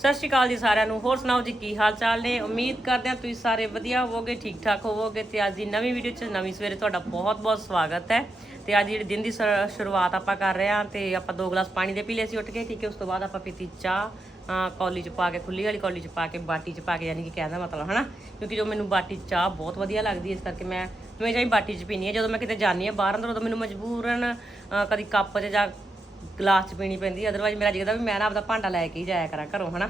ਸਤਿ ਸ਼੍ਰੀ ਅਕਾਲ ਜੀ ਸਾਰਿਆਂ ਨੂੰ। ਹੋਰ ਸੁਣਾਓ ਜੀ, ਕੀ ਹਾਲ ਚਾਲ ਨੇ? ਉਮੀਦ ਕਰਦੇ ਹਾਂ ਤੁਸੀਂ ਸਾਰੇ ਵਧੀਆ ਹੋਵੋਗੇ ਠੀਕ ਠਾਕ ਹੋਵੋਗੇ ਤੇ ਅੱਜ ਦੀ ਨਵੀਂ ਵੀਡੀਓ 'ਚ ਨਵੀਂ ਸਵੇਰੇ ਤੁਹਾਡਾ ਬਹੁਤ-ਬਹੁਤ ਸਵਾਗਤ ਹੈ। ਤੇ ਅੱਜ ਜਿਹੜੀ ਦਿਨ ਦੀ ਸ਼ੁਰ- ਸ਼ੁਰੂਆਤ ਆਪਾਂ ਕਰ ਰਹੇ ਹਾਂ ਤੇ ਆਪਾਂ ਦੋ ਗਲਾਸ ਪਾਣੀ ਦੇ ਪੀ ਲਏ ਸੀ ਉੱਠ ਕੇ, ਠੀਕ ਹੈ, ਉਸ ਤੋਂ ਬਾਅਦ ਆਪਾਂ ਪੀਤੀ ਚਾਹ ਕੌਲੀ 'ਚ ਪਾ ਕੇ, ਖੁੱਲੀ ਵਾਲੀ ਕੌਲੀ 'ਚ ਪਾ ਕੇ, ਬਾਟੀ 'ਚ ਪਾ ਕੇ, ਯਾਨੀ ਕਿ ਕਹਿਣ ਦਾ ਮਤਲਬ, ਹਨਾ? ਕਿਉਂਕਿ ਜੋ ਮੈਨੂੰ ਬਾਟੀ 'ਚ ਚਾਹ ਬਹੁਤ ਵਧੀਆ ਲੱਗਦੀ ਇਸ ਕਰਕੇ ਮੈਂ ਹਮੇਸ਼ਾ ਹੀ ਬਾਟੀ 'ਚ ਪੀਣੀ ਹੈ। ਜਦੋਂ ਮੈਂ ਕਿਤੇ ਜਾਂਦੀ ਹਾਂ ਬਾਹਰ ਅੰਦਰ ਉਦੋਂ ਮੈਨੂੰ ਮਜਬੂਰਨ ਕਦੀ ਕੱਪ 'ਚ ਜਾਂ ਗਲਾਸ 'ਚ ਪੀਣੀ ਪੈਂਦੀ ਅਦਰਵਾਈਜ਼ ਮੇਰਾ ਜਿਗਦਾ ਵੀ ਮੈਂ ਨਾ ਆਪਦਾ ਭਾਂਡਾ ਲੈ ਕੇ ਹੀ ਜਾਇਆ ਕਰਾਂ ਘਰੋਂ, ਹਨਾ?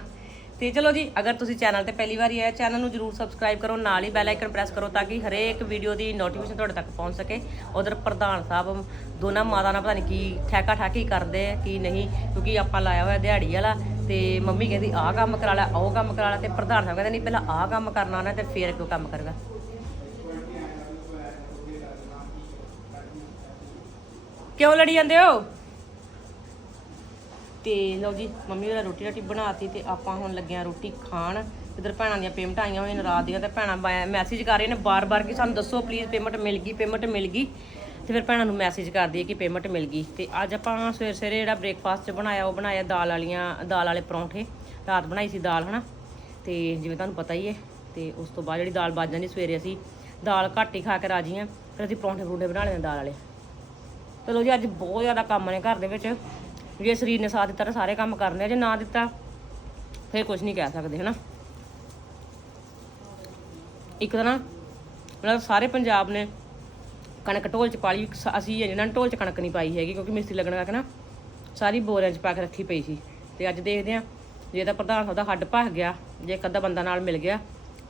ਤੇ ਚਲੋ ਜੀ, ਅਗਰ ਤੁਸੀਂ ਚੈਨਲ ਤੇ ਪਹਿਲੀ ਵਾਰੀ ਆਏ ਚੈਨਲ ਨੂੰ ਜਰੂਰ ਸਬਸਕ੍ਰਾਈਬ ਕਰੋ, ਨਾਲ ਹੀ ਬੈਲ ਆਈਕਨ ਪ੍ਰੈਸ ਕਰੋ ਤਾਂ ਕਿ ਹਰੇਕ ਵੀਡੀਓ ਦੀ ਨੋਟੀਫਿਕੇਸ਼ਨ ਤੁਹਾਡੇ ਤੱਕ ਪਹੁੰਚ ਸਕੇ। ਉਧਰ ਪ੍ਰਧਾਨ ਸਾਹਿਬ, ਦੋਨਾਂ ਮਾਤਾ ਨਾਲ ਪਤਾ ਨਹੀਂ ਕੀ ਠੇਕਾ ਠਾਕੀ ਕਰਦੇ ਆ, ਕੀ ਨਹੀਂ, ਕਿਉਂਕਿ ਆਪਾਂ ਲਾਇਆ ਹੋਇਆ ਦਿਹਾੜੀ ਵਾਲਾ ਤੇ ਮੰਮੀ ਕਹਿੰਦੀ, ਆਹ ਕੰਮ ਕਰਾ ਲੈ ਉਹ ਕੰਮ ਕਰਾ ਲੈ। ਤੇ ਪ੍ਰਧਾਨ ਸਾਹਿਬ ਕਹਿੰਦੇ, ਨਹੀਂ, ਪਹਿਲਾਂ ਆਹ ਕੰਮ ਕਰਨਾ ਉਹਨਾਂ ਤੇ ਫੇਰ ਕਿਉਂ ਕੰਮ ਕਰੇਗਾ। ਕਿਉਂ ਲੜੀ ਜਾਂਦੇ ਹੋ? ਤੇ ਲਓ ਜੀ, ਮੰਮੀ ਉਹਦਾ ਰੋਟੀ ਰਾਟੀ ਬਣਾਤੀ ਤੇ ਆਪਾਂ ਹੁਣ ਲੱਗਿਆ ਰੋਟੀ ਖਾਣ। ਇਧਰ ਭੈਣਾਂ ਦੀਆਂ ਪੇਮੈਂਟਾਂ ਆਈਆਂ ਹੋਈਆਂ ਨੇ, ਰਾਤ ਦੀਆਂ ਤੇ ਭੈਣਾਂ ਮੈਸੇਜ ਕਰ ਰਹੀਆਂ ਨੇ ਬਾਰ-ਬਾਰ ਕਿ ਸਾਨੂੰ ਦੱਸੋ ਪਲੀਜ਼ ਪੇਮੈਂਟ ਮਿਲ ਗਈ ਪੇਮੈਂਟ ਮਿਲ ਗਈ। ਤੇ ਫਿਰ ਭੈਣਾਂ ਨੂੰ ਮੈਸੇਜ ਕਰਦੀ ਹੈ ਕਿ ਪੇਮੈਂਟ ਮਿਲ ਗਈ। ਤੇ ਅੱਜ ਆਪਾਂ ਸਵੇਰੇ ਸਵੇਰੇ ਜਿਹੜਾ ਬ੍ਰੇਕਫਾਸਟ ਚ ਬਣਾਇਆ, ਉਹ ਬਣਾਇਆ ਦਾਲ ਵਾਲੀਆਂ, ਦਾਲ ਵਾਲੇ ਪਰੌਂਠੇ। ਰਾਤ ਬਣਾਈ ਸੀ ਦਾਲ, ਹਨਾ? ਤੇ ਜਿਵੇਂ ਤੁਹਾਨੂੰ ਪਤਾ ਹੀ ਹੈ, ਤੇ ਉਸ ਤੋਂ ਬਾਅਦ ਜਿਹੜੀ ਦਾਲ ਬਾਜ ਜਾਂਦੀ ਸਵੇਰੇ ਅਸੀਂ ਦਾਲ ਘੱਟ ਹੀ ਖਾ ਕੇ ਰਾਜੀ ਹਾਂ, ਫਿਰ ਅਸੀਂ ਪਰੌਂਠੇ ਪਰੌਂਠੇ ਬਣਾ ਲੈਂਦੇ ਦਾਲ ਵਾਲੇ। ਚਲੋ ਜੀ, ਅੱਜ ਬਹੁਤ ਜ਼ਿਆਦਾ ਕੰਮ ਨੇ ਘਰ ਦੇ ਵਿੱਚ। ਜੇ ਸਰੀਰ ਨੇ ਸਾਥ ਦਿੱਤਾ ਤਾਂ ਸਾਰੇ ਕੰਮ ਕਰਨੇ ਆ ਜੇ ਨਾ ਦਿੱਤਾ ਫਿਰ ਕੁਝ ਨਹੀਂ ਕਹਿ ਸਕਦੇ, ਹਨਾ? ਇੱਕ ਤਾਂ ਨਾ, ਮਤਲਬ ਸਾਰੇ ਪੰਜਾਬ ਨੇ ਕਣਕ ਢੋਲ ਚ ਪਾ ਲਈ ਸ- ਅਸੀਂ ਇਹਨਾਂ ਨੇ ਢੋਲ ਚ ਕਣਕ ਨਹੀਂ ਪਾਈ ਹੈਗੀ ਕਿਉਂਕਿ ਮਿਸਤਰੀ ਲੱਗਣ ਕਰਕੇ ਨਾ ਸਾਰੀ ਬੋਰਿਆਂ ਚ ਪਾ ਕੇ ਰੱਖੀ ਪਈ ਸੀ। ਤੇ ਅੱਜ ਦੇਖਦੇ ਆ ਜੇ ਤਾਂ ਪ੍ਰਧਾਨ ਸਾਹਿਬ ਦਾ ਹੱਡ ਭਖ ਗਿਆ, ਜੇ ਇੱਕ ਅੱਧਾ ਬੰਦਾ ਨਾਲ ਮਿਲ ਗਿਆ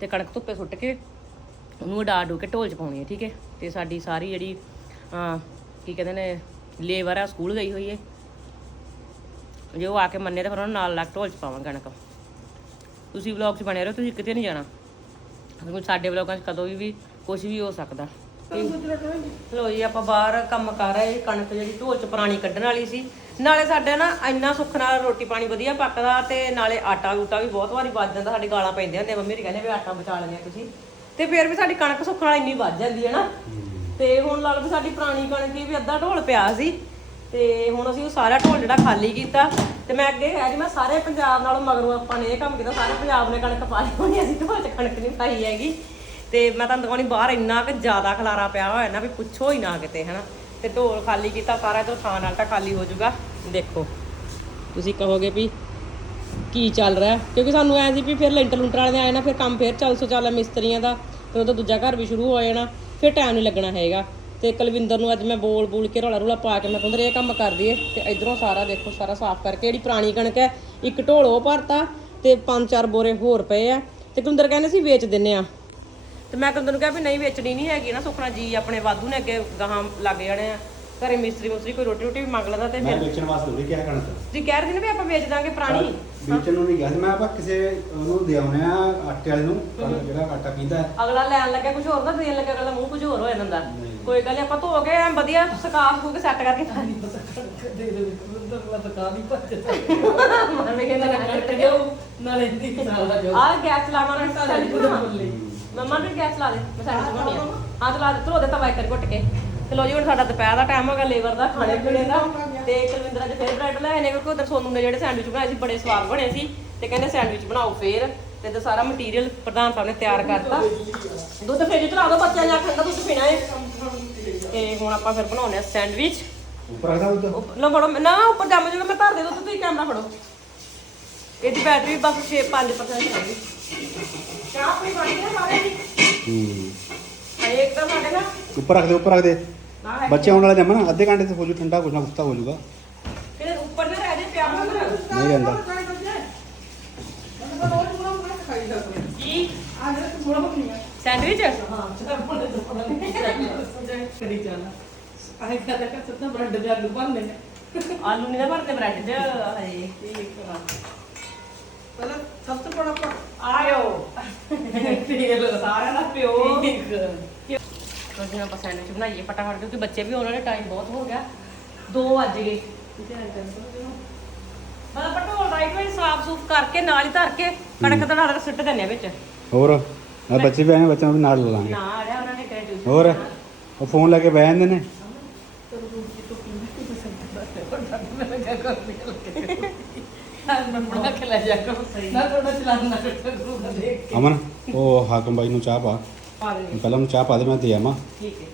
ਤੇ ਕਣਕ ਧੁੱਪੇ ਸੁੱਟ ਕੇ ਉਹਨੂੰ ਉਡਾ ਡੂ ਕੇ ਢੋਲ ਚ ਪਾਉਣੀ ਹੈ, ਠੀਕ ਹੈ? ਤੇ ਸਾਡੀ ਸਾਰੀ ਜਿਹੜੀ ਕੀ ਕਹਿੰਦੇ ਨੇ, ਲੇਬਰ ਆ, ਸਕੂਲ ਗਈ ਹੋਈ ਹੈ। ਜੇ ਉਹ ਆ ਕੇ ਮੰਨੇ ਤਾਂ ਫਿਰ ਉਹਨੂੰ ਨਾਲ ਲੱਗ ਢੋਲ ਚ ਪਾਵਾਂ ਕਣਕ। ਤੁਸੀਂ ਵਲੌਗ 'ਚ ਬਣੇ ਰਹੋ ਤੁਸੀਂ ਕਿਤੇ ਨਹੀਂ ਜਾਣਾ। ਕਿਉਂਕਿ ਸਾਡੇ ਵਲੌਗਾਂ 'ਚ ਕਦੋਂ ਵੀ ਵੀ ਕੁਝ ਵੀ ਹੋ ਸਕਦਾ। ਲੋ ਜੀ ਆਪਾਂ ਬਾਹਰ ਕੰਮ ਕਰ ਰਹੇ ਕਣਕ ਜਿਹੜੀ ਢੋਲ 'ਚ ਪੁਰਾਣੀ ਕੱਢਣ ਵਾਲੀ ਸੀ। ਨਾਲੇ ਸਾਡੇ ਨਾ ਇੰਨਾ ਸੁੱਖ ਨਾਲ ਰੋਟੀ ਪਾਣੀ ਵਧੀਆ ਪੱਕਦਾ ਤੇ ਨਾਲੇ ਆਟਾ ਊਟਾ ਵੀ ਬਹੁਤ ਵਾਰੀ ਵੱਜ ਜਾਂਦਾ ਸਾਡੇ ਗਾਲਾਂ ਪੈਂਦੀਆਂ ਹੁੰਦੀਆਂ ਮੰਮੀ ਰੀ ਕਹਿੰਦੇ ਵੀ ਆਟਾ ਬਚਾ ਲੈਂਦੇ ਤੁਸੀਂ। ਤੇ ਫਿਰ ਵੀ ਸਾਡੀ ਕਣਕ ਸੁੱਖ ਨਾਲ ਇੰਨੀ ਵੱਜ ਜਾਂਦੀ ਹੈ ਨਾ। ਤੇ ਹੁਣ ਲਾ ਲਓ ਵੀ ਸਾਡੀ ਪੁਰਾਣੀ ਕਣਕ ਵੀ ਅੱਧਾ ਢੋਲ ਪਿਆ ਸੀ। ਤੇ ਹੁਣ ਅਸੀਂ ਉਹ ਸਾਰਾ ਢੋਲ ਜਿਹੜਾ ਖਾਲੀ ਕੀਤਾ ਤੇ ਮੈਂ ਅੱਗੇ ਹੈ ਜੀ ਮੈਂ ਸਾਰੇ ਪੰਜਾਬ ਨਾਲੋਂ ਮਗਰੋਂ ਆਪਾਂ ਨੇ ਇਹ ਕੰਮ ਕੀਤਾ, ਸਾਰੇ ਪੰਜਾਬ ਨੇ ਕਣਕ ਪਾ ਲਈ ਹੋਣੀ, ਅਸੀਂ ਢੋਲ 'ਚ ਕਣਕ ਨਹੀਂ ਪਾਈ ਹੈਗੀ। ਤੇ ਮੈਂ ਤੁਹਾਨੂੰ ਦਿਖਾਉਣੀ ਬਾਹਰ ਇੰਨਾ ਕਿ ਜ਼ਿਆਦਾ ਖਲਾਰਾ ਪਿਆ ਹੋਇਆ ਨਾ ਵੀ ਪੁੱਛੋ ਹੀ ਨਾ ਕਿਤੇ, ਹਨਾ। ਤੇ ਢੋਲ ਖਾਲੀ ਕੀਤਾ, ਸਾਰਾ ਤੋਂ ਥਾਂ ਨਾਲ ਤਾਂ ਖਾਲੀ ਹੋ ਜਾਊਗਾ। ਦੇਖੋ, ਤੁਸੀਂ ਕਹੋਗੇ ਵੀ ਕੀ ਚੱਲ ਰਿਹਾ? ਕਿਉਂਕਿ ਸਾਨੂੰ ਐਂ ਸੀ ਵੀ ਫਿਰ ਲੈਂਟਰ ਲੁੰਟਰ ਵਾਲੇ ਦੇ ਆਏ ਨਾ, ਫਿਰ ਕੰਮ ਫਿਰ ਚੱਲ ਸੋ ਚੱਲ ਮਿਸਤਰੀਆਂ ਦਾ, ਫਿਰ ਉਹਦਾ ਦੂਜਾ ਘਰ ਵੀ ਸ਼ੁਰੂ ਹੋ ਜਾਣਾ, ਫਿਰ ਟਾਈਮ ਨਹੀਂ ਲੱਗਣਾ ਹੈਗਾ। ਤੇ ਕੁਲਵਿੰਦਰ ਨੂੰ ਅੱਜ ਮੈਂ ਬੋਲ ਬੋਲ ਕੇ ਰੌਲਾ ਰੌਲਾ ਪਾ ਕੇ ਮੈਂ ਕਹਿੰਦਾ ਇਹ ਕੰਮ ਕਰ ਦਈਏ ਤੇ ਇਧਰੋਂ ਸਾਰਾ ਦੇਖੋ ਸਾਰਾ ਸਾਫ਼ ਕਰਕੇ ਜਿਹੜੀ ਪੁਰਾਣੀ ਕਣਕ ਹੈ ਇੱਕ ਢੋਲ ਉਹ ਭਰਤਾ ਤੇ ਪੰਜ ਚਾਰ ਬੋਰੇ ਹੋਰ ਪਏ ਆ ਤੇ ਕੁਲਵਿੰਦਰ ਕਹਿੰਦੇ ਸੀ ਵੇਚ ਦਿੰਨੇ ਆ। ਤੇ ਮੈਂ ਕੁਲਵਿੰਦਰ ਨੂੰ ਕਿਹਾ ਵੀ ਨਹੀਂ ਵੇਚਣੀ ਨਹੀਂ ਹੈਗੀ ਨਾ ਸੁਖਣਾ ਜੀ ਆਪਣੇ ਵਾਧੂ ਨੇ ਅੱਗੇ ਗਾਹਾਂ ਲੱਗ ਜਾਣੇ ਆ। ਘਰੇ ਮਿਸਤਰੀ ਮੁਸਤਰੀ ਕੋਈ ਰੋਟੀ ਰੋਟੀ ਵੀ ਮੰਗ ਲੈਂਦਾ ਤੇ ਮੈਂ ਫਿਰ ਵੇਚਣ ਵਾਸਤੇ ਥੋੜੀ ਕਿਹਾ ਕਣਕ। ਤੁਸੀਂ ਕਹਿ ਰਹੇ ਸੀ ਨਾ ਵੀ ਆਪਾਂ ਵੇਚ ਦਾਂਗੇ ਪੁਰਾਣੀ। ਵੇਚਣ ਨੂੰ ਨਹੀਂ ਗਿਆ ਸੀ ਮੈਂ ਆਪਾਂ ਕਿਸੇ ਉਹਨੂੰ ਦੇ ਆਉਣੇ ਆ ਆਟੇ ਵਾਲੇ ਨੂੰ ਕਣਕ ਜਿਹੜਾ ਆਟਾ ਪੀਂਦਾ ਹੈ। ਅਗਲਾ ਲੈਣ ਲੱਗਾ ਕੁਝ ਹੋਰ ਦਾ ਦੇਣ ਲੱਗਾ ਅਗਲਾ ਮੂੰਹ ਕੁਝ ਹੋਰ ਹੋ ਜਾਂਦਾ। ਨਹੀਂ। ਕੋਈ ਗੱਲ ਨੀ ਆਪਾਂ ਧੋ ਕੇ ਐਂ ਵਧੀਆ ਸਕਾਫ ਸੂ ਕੇ ਸੈੱਟ ਕਰਕੇ ਖਾ ਲਈ ਮੰਮੀ ਕਹਿੰਦਾ ਨਾ ਕੱਟ ਜਾਓ ਆ ਗੈਸ ਚਲਾਵਾਂ ਨਾ ਸੈਂਡ ਮੰਮਾ ਨੇ ਗੈਸ ਲਾ ਦੇ ਮੈਂ ਸੈਂਡ ਬਣਾਉਣੀ ਆ। ਹਾਂ ਚਲਾ ਦੇ ਧੋ ਦੇ ਤਵਾ ਕਰ ਘੁੱਟ ਕੇ। ਤੇ ਲੋ ਜੀ ਹੁਣ ਸਾਡਾ ਦੁਪਹਿਰ ਦਾ ਟਾਈਮ ਹੋ ਗਿਆ ਲੇਬਰ ਦਾ ਖਾਣੇ ਪੀਣੇ ਦਾ। ਤੇ ਕੁਲਵਿੰਦਰ ਅੱਜ ਫੇਰ ਬ੍ਰੈਡ ਲੈ ਆਏ ਨੇ ਕਿਉਂਕਿ ਉਧਰ ਸੋਨੂ ਨੇ ਜਿਹੜੇ ਸੈਂਡਵਿਚ ਬਣਾਏ ਸੀ ਬੜੇ ਸਵਾਦ ਬਣੇ ਸੀ। ਤੇ ਕਹਿੰਦੇ ਸੈਂਡਵਿਚ ਬਣਾਓ ਫੇਰ। ਤੇ ਇਹਦਾ ਸਾਰਾ ਮਟੀਰੀਅਲ ਪ੍ਰਧਾਨ ਸਾਹਿਬ ਨੇ ਤਿਆਰ ਕਰਤਾ। ਦੁੱਧ ਫ੍ਰਿਜ ਚ ਲਾ ਦੋ ਬੱਚਿਆਂ ਨੇ ਆਖਣ ਦਾ ਦੁੱਧ ਪੀਣਾ ਹੈ ਤੇ ਹੁਣ ਆਪਾਂ ਫਿਰ ਬਣਾਉਣੇ ਆ ਸੈਂਡਵਿਚ। ਉੱਪਰ ਰੱਖਦਾ ਉਹ ਉੱਪ- ਲਓ ਫੜੋ ਨਾ ਉੱਪਰ ਜੰਮ ਜਾਊਗਾ ਮੈਂ ਧਰ ਦੇ ਦੋ ਤੁਸੀਂ ਕੈਮਰਾ ਫੜੋ। ਇਹਦੀ ਬੈਟਰੀ ਬਸ 6 5% ਹੈਗੀ ਚਾਹ ਆਪਣੀ ਬਣੀ ਹੈ ਸਾਰੇ ਦੀ? ਹੂੰ। ਹਏ ਇੱਕ ਤਾਂ ਸਾਡੇ ਨਾ ਉੱਪਰ ਰੱਖ ਦੇ ਉੱਪਰ ਰੱਖ ਦੇ। ਨਾ ਹੈ ਬੱਚੇ ਆਉਣ ਵਾਲੇ ਜੰਮਣ ਅੱਧੇ ਘੰਟੇ ਤੇ ਹੋ ਜੂ ਠੰਡਾ ਕੁਛ ਨਾ ਕੁਛ ਤਾਂ ਹੋ ਜੂਗਾ। ਕਿਹਦੇ ਉੱਪਰ ਨਾ ਰਹਿ ਜੇ ਪਿਆ ਹੋਣਾ ਨਹੀਂ ਰਹਿੰਦਾ। ਕੀ? ਸੈਂਡਵਿਚ? ਆਲੂ ਨਹੀਂ ਨਾ ਭਰਦੇ ਬ੍ਰੈਡ 'ਚ। ਹਏ ਆਇਓ। ਸਾਰਿਆਂ ਦਾ ਪਿਓ। ਕੋਈ ਆਪਾਂ ਸੈਂਡਵਿਚ ਬਣਾਈਏ ਫਟਾਫਟ ਕਿਉਂਕਿ ਬੱਚੇ ਵੀ ਉਹਨਾਂ ਨੇ ਟਾਈਮ ਬਹੁਤ ਹੋ ਗਿਆ। 2 ਵੱਜ ਗਏ। ਮਤਲਬ ਪਟੋਲ ਰਾਈਟ ਵਿੱਚ ਸਾਫ਼ ਸੂਫ ਕਰਕੇ ਨਾਲ ਹੀ ਧਰ ਕੇ ਕਣਕ ਦਾ ਨਾਲ ਸੁੱਟ ਆ ਵਿੱਚ। ਹੋਰ? ਆ ਬੱਚੇ ਵੀ ਆਏ ਬੱਚਿਆਂ ਨੂੰ ਵੀ ਨਾਲ ਲਾਂਗੇ। ਨਾ ਅੜਿਆ ਉਹਨਾਂ ਨੇ ਕਰੇ ਟਿਊਸ਼ਨ ਹੋਰ? ਉਹ ਫੋਨ ਲੈ ਕੇ ਬਹਿ ਜਾਂਦੇ ਨੇ। ਅਮਨ, ਉਹ ਹਾਕਮ ਬਾਈ ਨੂੰ ਚਾਹ ਪਾ। ਪਹਿਲਾਂ ਉਹਨੂੰ ਚਾਹ ਪਾ ਦੇ, ਮੈਂ ਦੇ ਆਵਾਂ। ਠੀਕ ਹੈ।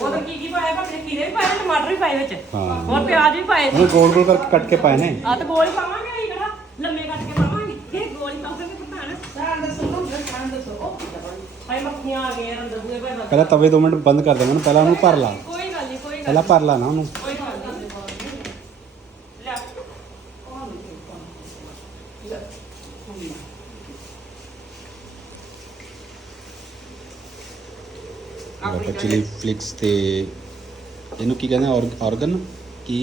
ਉਹ ਕੀ ਕੀ ਪਾਇਆ ਭਾਵੇਂ ਖੀਰੇ ਵੀ ਪਾਏ ਟਮਾਟਰ ਵੀ ਪਾਏ ਵਿੱਚ ਹੋਰ ਪਿਆਜ਼ ਵੀ ਪਾਏ ਉਹਨੇ ਗੋਲ ਗੋਲ ਕਰਕੇ ਕੱਟ ਕੇ ਪਾਏ ਨੇ। ਆ ਤਾਂ ਗੋਲ ਪਾਵਾਂਗੇ ਅਸੀਂ ਕਿਹੜਾ ਲੰਮੇ ਕੱਟ ਕੇ ਪਾਵਾਂਗੇ ਇਹ ਗੋਲ ਹੀ। ਪਾਵਾਂਗੇ ਪਤਾਣ ਸਾਂ ਦੱਸੋ ਦੱਸੋ ਉਹ ਕੀ ਕਰਵਾਂਗੇ ਭਾਈ ਮੱਖੀਆਂ ਆ ਗਈਆਂ ਅੰਦਰ ਦੂਏ ਭਾਈ ਪਹਿਲਾਂ ਤਵੇ 2 ਮਿੰਟ ਬੰਦ ਕਰ ਦੇ ਮੈਨੂੰ ਪਹਿਲਾਂ ਉਹਨੂੰ ਭਰ ਲਾ। ਕੋਈ ਗੱਲ ਨਹੀਂ ਕੋਈ ਗੱਲ ਪਹਿਲਾਂ ਭਰ ਲਾ ਨਾ ਉਹਨੂੰ। ਕੋਈ ਗੱਲ ਨਹੀਂ। ਲੈ। ਆਪਾਂ ਚਿਲੀ ਫਲਿਕਸ ਤੇ ਇਹਨੂੰ ਕੀ ਕਹਿੰਦੇ ਆ ਆਰਗਨ ਕੀ?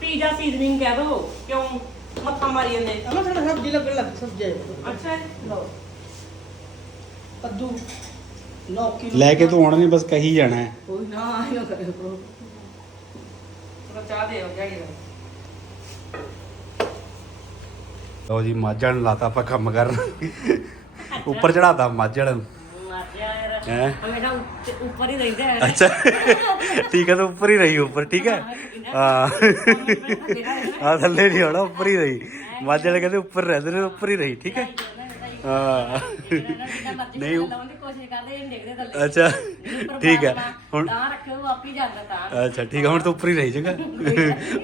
ਪੀਜ਼ਾ ਸੀਜ਼ਨਿੰਗ ਕਹਿ ਦੋ ਕਿਉਂ? ਮੱਥਾ ਮਾਰੀ ਜਾਂਦੇ। ਅਮਾ ਥੋੜਾ ਸਬਜ਼ੀ ਲੱਗਣ ਲੱਗ ਸਬਜ਼ੀ ਅੱਛਾ। ਲਓ। ਕੱਦੂ ਲੌਕੀ ਲੈ ਕੇ ਤੂੰ ਆਉਣਾ ਨਹੀਂ ਬਸ ਕਹੀ ਜਾਣਾ ਹੈ। ਕੋਈ ਨਾ ਆਇਓ ਕਰੇ ਕਰੋ ਥੋੜਾ ਚਾਹ ਦੇ ਜਿਹੜੀ ਲਓ ਜੀ ਮਾਝਣ ਲਾਤਾ ਆਪਾਂ ਕੰਮ ਕਰਨ। ਉੱਪਰ ਚੜਾਤਾ ਮਾਝਣ ਹੈ? ਹਮੇਸ਼ਾ ਉੱਪਰ ਹੀ ਰਹਿੰਦੇ ਆ ਅੱਛਾ। ਠੀਕ ਹੈ ਤਾਂ ਉੱਪਰ ਹੀ ਰਹੀ ਉੱਪਰ ਠੀਕ ਹੈ? ਹਾਂ। ਆ ਥੱਲੇ ਨਹੀਂ ਆਉਣਾ ਉੱਪਰ ਹੀ ਰਹੀ। ਮਾਝਣ ਕਹਿੰਦੇ ਉੱਪਰ ਰਹਿੰਦੇ ਨੇ ਉੱਪਰ ਹੀ ਰਹੀ ਠੀਕ ਹੈ? ਹਾਂ। ਨਹੀਂ। ਉਹ- ਕੋਸ਼ਿਸ਼ ਕਰਦੇ ਇਹ ਦੇਖਦੇ ਥੱਲੇ। ਅੱਛਾ ਠੀਕ ਹੈ। ਹੁਣ ਤਾਂ ਰੱਖਿਓ ਉਹ ਆਪ ਹੀ ਜਾਂਦਾ ਤਾਂ। ਅੱਛਾ ਠੀਕ ਹੈ ਹੁਣ ਤੂੰ ਉੱਪਰ ਹੀ ਰਹੀ ਜਗਾ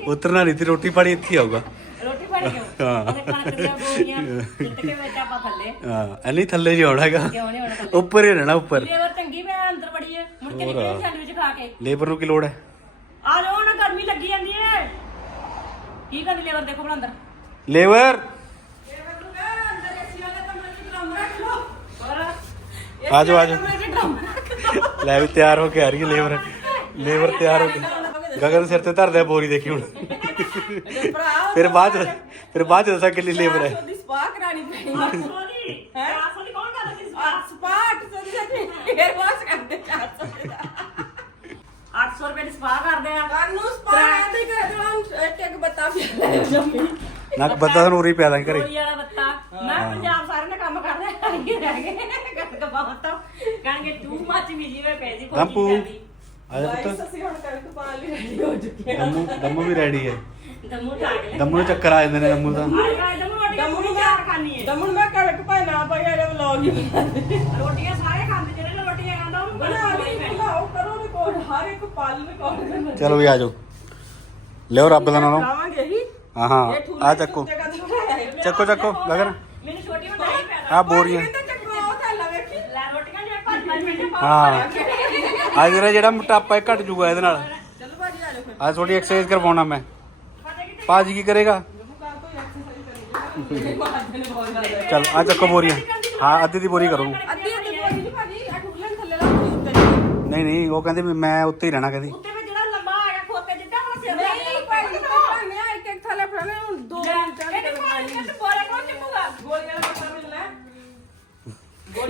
ਉਤਰਨਾ ਨਹੀਂ ਤੇ ਰੋਟੀ ਪਾਣੀ ਇੱਥੇ ਹੀ ਆਊਗਾ। ਰੋਟੀ ਬਣ ਗਈ ਹਾਂ। ਕਣਕ ਦੀਆਂ ਗੋਲੀਆਂ ਜਿੱਤ ਕੇ ਵਿੱਚ ਆਪਾਂ ਥੱਲੇ। ਹਾਂ ਐਨੀ ਥੱਲੇ ਨਹੀਂ ਆਉਣਾ ਹੈਗਾ। ਥੱਲੇ? ਉੱਪਰ ਹੀ ਰਹਿਣਾ ਉੱਪਰ। ਲੇਵਰ ਚੰਗੀ ਮੈਂ ਅੰਦਰ ਵੜੀ ਹੈ ਮੁੜ ਕੇ ਹੋਰ। ਨਿਕਲੇ ਸੈਂਡਵਿਚ ਖਾ ਕੇ। ਲੇਬਰ ਨੂੰ ਕੀ ਲੋੜ ਹੈ? ਆ ਜਾਓ ਨਾ ਗਰਮੀ ਲੱਗੀ ਜਾਂਦੀ ਹੈ ਕੀ ਕਰਦੀ ਲੇਵਰ ਦੇਖੋ ਭਲਾ ਅੰਦਰ। ਲੇਬਰ! ਆ ਜਾਓ ਆ ਜਾਓ ਲੈ ਵੀ ਤਿਆਰ ਹੋ ਕੇ ਆ ਰਹੀ ਹੈ ਲੇਬਰ। ਲੇਬਰ ਤਿਆਰ ਹੋ ਕੇ। ਗਗਨ ਸਿਰ ਤੇ ਧਰਦੇ ਆ ਬੋਰੀ ਦੇਖੀ ਹੁਣ। ਫਿਰ ਬਾਅਦ ਫਿਰ ਬਾਅਦ ਚ ਦੱਸਾਂ ਕਿੰਨੀ ਲੇਬਰ ਹੈ। ਉਹਦੀ ਸਪਾ ਕਰਾਣੀ ਪੈਣੀ। ਸੋਨੀ ਹੈ? ਸੋਨੀ ਕੌਣ ਕਰਦਾ ਸੀ ਸਪਾ 800 ਦੀ ਹੇਅਰ ਵਾਸ਼ ਕਰਦੇ 400 ਦਾ। 800 ਰੁਪਏ ਦੀ ਸਪਾ ਕਰਦੇ ਆ। ਕਾਨੂੰ ਸਪਾ ਆਂਦੇ ਕਰ ਦੇਣਾ ਇੱਕ ਇੱਕ ਬੱਤਾ ਵੀ ਲੈ ਜੰਮੀ ਉਰੀ ਪਿਆ ਦਾਂ ਘਰੇ। ਵਾਲਾ ਬੱਤਾ। ਮੈਂ ਪੰਜਾਬ ਸਾਰੇ ਨੇ ਕੰਮ ਕਰਦੇ ਹੈਗੇ ਰਹਿ ਗਏ। ਗੱਟ ਗਪਾ ਤਾਂ ਕਹਿਣਗੇ ਤੂੰ ਮੱਚ ਮਿਜੀ ਹੋਏ ਪੈ ਜੀ ਕੋਈ ਦੰਪੂ ਚੀਜ਼ ਕਰਦੀ ਆ ਜਾ ਗਾਇਸ ਪੁੱਤ ਅਸੀਂ ਹੁਣ ਕਣਕ ਪਾਣ ਲਈ ready ਹੋ ਚੁੱਕੇ ਹਾਂ ਦਮੂ ਦਮੂ ਵੀ ਰੈਡੀ ਹੈ ਦਮੂ ਠਾਕ ਲੈ ਦਮੂ ਨੂੰ ਚੱਕਰ ਆ ਜਾਂਦੇ ਨੇ ਦਮੂ ਦਾ ਆਏ ਆਏ ਦਮੂ ਰੋਟੀ ਦਮੂ ਦਮੂ ਨੂੰ ਚਾਰ ਖਾਣੀ ਹੈ ਦਮਨ ਮੈਂ ਕਣਕ ਪਾਏ ਨਾ ਪਾਏ ਇਹਦਾ ਵਲੌਗ ਹੀ ਬਣਾ ਦੇ ਰੋਟੀਆਂ ਸਾਰੇ ਖਾਂਦੇ ਜਿਹੜੇ ਰੋਟੀਆਂ ਖਾਂਦਾ ਉਹਨੂੰ ਬਣਾ ਦੇ ਬਣਾਓ ਕਰੋ ਰਿਕਾਰਡ ਹਰ ਇੱਕ ਪਲ ਰਿਕਾਰਡ ਕਰਨਾ ਚਲੋ ਵੀ ਆ ਜਾਓ ਲਿਓ ਰੱਬ ਦਾ ਨਾਮ ਲਾਵਾਂਗੇ ਹੀ ਹਾਂ ਹਾਂ ਇਹ ਠੂਲੇ ਆ ਦੀ ਚੱਕੋ ਜਗ੍ਹਾ ਤੇ ਬਣਾਇਆ ਹੈ। ਚੱਕੋ ਚੱਕੋ ਗਗਨ ਮੈਨੂੰ ਛੋਟੀ ਬਣਾਈ ਪੈਣਾ ਆ ਬੋਰੀਆਂ ਕਹਿੰਦਾ ਚੱਕੋ ਉਹ ਥੱਲੇ ਵੇਖੀ ਲੈ ਰੋਟੀਆਂ ਜੇ ਪੰਜ ਪੰਜ ਮਿੰਟ ਹਾਂ। ਅੱਜ ਜਿਹੜਾ ਜਿਹੜਾ ਮੋਟਾਪਾ ਇਹ ਘਟ ਜੂਗਾ ਇਹਦੇ ਨਾਲ। ਚਲੋ ਭਾਜੀ ਆ ਜਾਓ ਫਿਰ ਅੱਜ ਥੋੜੀ ਐਕਸਰਸਾਈਜ਼ ਕਰਵਾਉਣਾ ਮੈਂ। ਪਾਜੀ ਕੀ ਕਰੇਗਾ? ਚਲ ਆ ਚੱਕੋ ਬੋਰੀਆਂ। ਹਾਂ ਅੱਧੀ ਦੀ ਬੋਰੀ ਕਰੂੰ ਅੱਧੀ ਅੱਧੀ ਬੋਰੀ ਨਹੀਂ ਭਾਜੀ ਆ ਠੂਲੇ ਥੱਲੇ ਲਾ ਕੇ ਉੱਤੇ। ਨਹੀਂ ਨਹੀਂ ਉਹ ਕਹਿੰਦੇ ਵੀ ਮੈਂ ਉੱਤੇ ਹੀ ਰਹਿਣਾ ਕਹਿੰਦੀ ਉੱਤੇ ਵੀ ਜਿਹੜਾ ਲੰਮਾ ਹੈਗਾ ਖੋਤੇ ਜਿੱਦਾਂ ਹੁਣ ਸਿਰ ਨਹੀਂ ਭਾਜੀ ਤਾਂ ਖਾਣੇ ਆ ਇੱਕ ਇੱਕ ਥੱਲੇ ਫੜਾਣੇ ਹੁਣ ਦੋ ਮਿੰਟ ਇਹਨੇ ਪਾਣੀ ਵਿੱਚ ਬੋਰੇ ਕੋਲ ਚੁੱਕੂਗਾ ਗੋਲੀਆਂ ਦਾ ਪਤਾ ਮਿਲਣਾ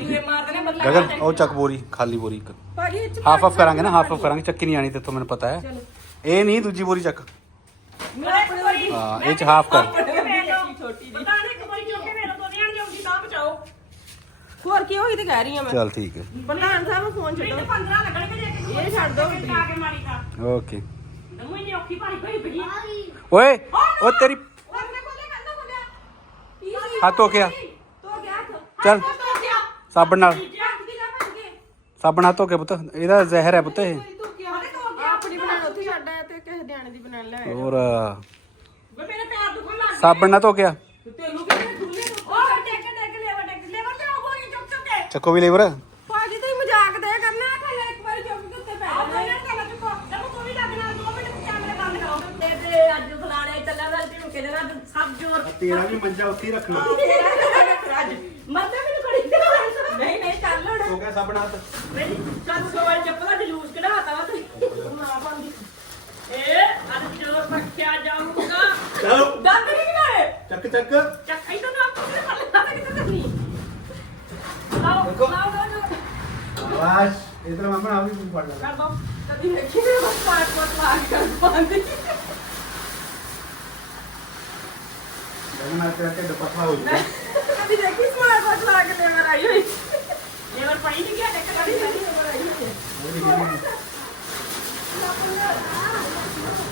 ਗਗਨ ਉਹ ਚੱਕ ਬੋਰੀ ਖਾਲੀ ਬੋਰੀ ਇੱਕ। ਭਾਜੀ ਇਹ ਚ ਹਾਫ ਆਫ ਕਰਾਂਗੇ ਨਾ ਹਾਫ ਆਫ ਕਰਾਂਗੇ ਚੱਕੀ ਨਹੀਂ ਆਣੀ ਤੇ ਮੈਨੂੰ ਪਤਾ ਹੈ। ਇਹ ਨਹੀਂ ਦੂਜੀ ਬੋਰੀ ਚੱਕ। ਮੇਰਾ ਇੱਕ ਵਾਰੀ ਹਾਂ ਇਹ ਚ ਹਾਫ ਕਰ। ਛੋਟੀ ਛੋਟੀ ਪਤਾ ਨਹੀਂ ਇੱਕ ਵਾਰੀ ਚੁੱਕ ਕੇ ਮੇਰੇ ਤੋਂ ਦੇਣ ਜਾਊਗੀ ਤਾਂ ਬਚਾਓ। ਹੋਰ ਕੀ ਹੋਈ ਤੇ ਕਹਿ ਰਹੀ ਆ ਮੈਂ? ਚਲ ਠੀਕ ਹੈ। ਪ੍ਰਧਾਨ ਸਾਹਿਬ ਫੋਨ ਛੱਡੋ। ਮੈਨੂੰ 15 ਲੱਗਣਗੇ ਜੇ ਇੱਕ ਇਹ ਛੱਡ ਦਿਓ ਆ ਕੇ ਮਾਰੀ ਤਾਂ। ਓਕੇ। ਨਮੂ ਇੰਨੀ ਔਖੀ ਭਾਰੀ ਹੋਈ ਪਈ ਓਏ ਉਹ ਤੇਰੀ ਉਹਨੇ ਕੋਲੇ ਕਹਿੰਦਾ ਕੋਲੇ ਕੀ ਸੀ ਹੱਥ ਧੋ ਕੇ ਆ। ਤੋ ਗਿਆ ਹੱਥ। ਚੱਲ। ਸਾਬਣ ਨਾਲ। ਸਾਬਣ ਹੱਥ ਧੋ ਕੇ ਪੁੱਤ ਇਹਦਾ ਜ਼ਹਿਰ ਹੈ ਪੁੱਤ ਇਹ। ਤੂੰ ਕੀ ਹਲੇ ਤੋ ਗਿਆ ਆਪਣੀ ਬਣਾਣ ਉੱਥੇ ਛੱਡ ਆਇਆ ਤੇ ਕਿਸੇ ਦਿਹਾੜੇ ਦੀ ਬਣਾਣ ਲੈ ਆਇਆ ਹੋਰ ਵੇ ਮੇਰੇ ਪੈਰ ਦੁਖਣ ਲੱਗ ਸਾਬਣ ਨਾ ਧੋ ਕੇ ਆ। ਤੇ ਤੈਨੂੰ ਕਿਹਨੇ ਠੁੱਲੇ ਉਹ ਟੇਕ ਟੇਕ ਲੈ ਵਾ ਟੇਕ ਲੈ ਵਾ ਤੇ ਉਹ ਗੋਲੀ ਚੁੱਕ ਚੁੱਕ ਕੇ। ਚੱਕੋ ਵੀ ਲੇਬਰ। ਭਾਜੀ ਤੁਸੀਂ ਮਜ਼ਾਕ ਦੇ ਕਰਨਾ ਥੱਲੇ ਇੱਕ ਵਾਰੀ ਚੁੱਕ ਕੇ ਉੱਤੇ ਪੈ ਆਹ ਜਾਣਾ ਮੈਂ ਚੱਲ ਚੁੱਕੋ। ਨਮੂ ਤੂੰ ਵੀ ਲੱਗਣਾ 2 ਮਿੰਟ ਕੈਮਰਾ ਬੰਦ ਕਰੋ। ਤੇ ਤੇ ਅੱਜ ਫਲਾਣੇ ਚੱਲਿਆ ਦਾ ਝੁਕੇ ਦੇ ਨਾਲ ਸਭ ਜੋਰ। ਤੇਰਾ ਵੀ ਮੰਜਾ ਉੱਥੇ ਹੀ ਰੱਖਣਾ। ਖੜੀ ਤੇ ਚੱਲ ਹੁਣ ਹੋ ਗਿਆ ਸਾਬਣ ਹੱਥ। ਮੇਰੀ ਕੱਲ ਸੋਏ ਚੱਪਲਾਂ ਜਲੂਸ ਕਢਾਤਾ ਵਾ ਤੂੰ ਨਾ ਬੰਦੀ ਇਹ ਅੱਜ ਜੋਰ ਰੱਖਿਆ ਜਾਊਗਾ। ਚਲੋ। ਦੰਦ ਨਹੀਂ ਕਢਾਏ। ਚੱਕ ਚੱਕ। ਚੱਕ ਇਧਰ ਨੂੰ ਆਪਣੇ ਥੱਲੇ ਤਾਂ ਕਿਤੇ ਕਰਨੀ ਲਾਓ। ਲਾਓ ਲਾਓ। ਵਾਸ਼ ਇਧਰ ਮਾਮਾ ਆ ਵੀ ਫੜ ਲੈ ਕਰ ਦੋ ਕਦੀ ਵੇਖੀ ਮੇਰੇ ਬਸ ਪਾਸਪੋਰਟ ਲਾ ਕੇ ਕਰ ਪਾਉਂਦੀ ਆ ਤੇਰਾ ਢਿੱਡ ਪਤਲਾ ਹੋ ਜਾਊਗਾ। ਕਦੀ ਦੇਖੀ ਸਮਾਰਟ ਵਾਚ ਲਾ ਕੇ ਤੇ ਆਈ ਹੋਈ। ਲੇਵਰ ਪੜੀ ਨਹੀਂ ਗਿਆ ਟੱਕਰ ਕਰੀ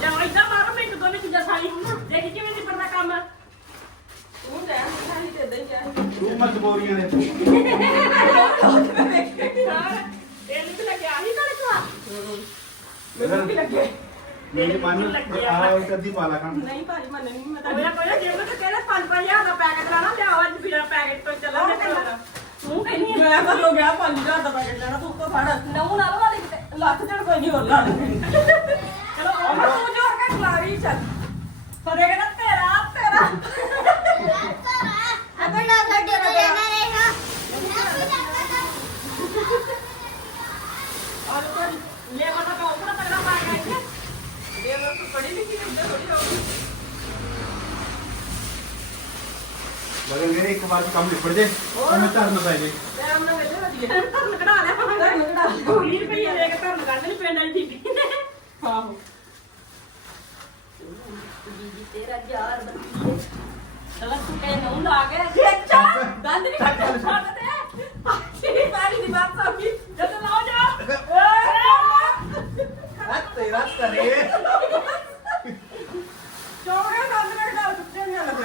ਜਾਂ ਇਦਾਂ ਮਾਰੋ ਮੈਨੂੰ ਤਾਂ ਸਾਲੀ ਦੇਖੀ ਕਿਵੇਂ ਦੀ ਪਰਦਾ ਕੰਮ। ਤੂੰ ਮੈਂ ਨਹੀਂ ਤੇ ਇਦਾਂ ਹੀ ਜਾ ਤੂੰ ਮਤ ਬੋਰੀਆਂ ਨੇ ਤੈਨੂੰ ਤੇ ਲੱਗਿਆ। ਨਹੀਂ ਕਣਕਾ ਮੈਨੂੰ ਵੀ ਲੱਗੇ ਮੇਰੇ ਮਨ ਆਹ ਕਦੀ ਪਾਲਾ ਕੰਮ। ਨਹੀਂ ਭਾਜੀ ਮੰਨ ਨਹੀਂ ਮੈਂ ਤਾਂ। ਕੋਈ ਨਾ ਕੋਈ ਜਿਵੇਂ ਤੇ ਕਹਿੰਦਾ 5-5000 ਦਾ ਪੈਕੇਟ ਲਾਣਾ ਲਿਆਓ ਅੱਜ ਬਿਨਾ ਪੈਕੇਟ ਤੋਂ ਚੱਲਣ ਤੂੰ ਕਹਿੰਦੀ ਆ। ਮੈਂ ਤਾਂ ਹੋ ਗਿਆ 5000 ਦਾ ਪੈਕੇਟ ਲੈਣਾ ਤੂੰ ਉੱਤੋਂ ਫੜ। ਨੌ ਨਾਲ ਵਾਲੀ ਕਿਤੇ। ਲੱਖ ਜਣ ਕੋਈ ਨਹੀਂ ਹੋਰ ਲਾ ਦੇ ਚਲੋ ਉਹ ਮੈਂ ਤੂੰ ਜੋਰ ਕੇ ਖਲਾਰੀ ਚੱਲ। ਫਰੇ ਕਹਿੰਦਾ ਤੇਰਾ ਤੇਰਾ। ਔਰ ਕੋਈ ਲੈ ਮਨਾ ਕਾ ਉਪਰ ਤਗੜਾ ਪਾ ਕੇ ਇੱਥੇ। ਇਹ ਮੈਂ ਤਾਂ ਪੜੀ ਲਿਖੀ ਨਹੀਂ ਥੋੜੀ ਰਹੂਗੀ। ਮਗਰ ਮੇਰੇ ਇੱਕ ਵਾਰ ਕੰਮ ਨਿਪਟ ਜੇ ਮੈਂ ਧਰਨ ਪੈ ਜੇ। ਟਾਈਮ ਨਾਲ ਵੇਲੇ ਵਧੀਆ ਧਰਨ ਕਢਾ ਲਿਆ ਧਰਨ ਕਢਾ ਲਿਆ। 20 ਰੁਪਏ ਲੈ ਕੇ ਧਰਨ ਕੱਢ ਲਈ ਪਿੰਡ ਵਾਲੀ ਬੀਬੀ ਨੇ। ਆਹੋ। ਚਲਾ ਸੁਕੇ ਨੂੰ ਲਾ ਕੇ ਅੱਛਾ ਦੰਦ ਨਹੀਂ ਕੱਟ ਸਕਦੇ ਪਾਣੀ ਪਾਣੀ ਦੀ ਬਾਤ ਸਾਫੀ ਜਦ ਲਾਓ ਜਾ। ਆ ਤੇਰਾ ਕਰੇ ਚੌੜੇ ਦੰਦ ਨਾਲ ਕੱਟ ਸੁੱਤੇ ਨਹੀਂ ਲੱਗੇ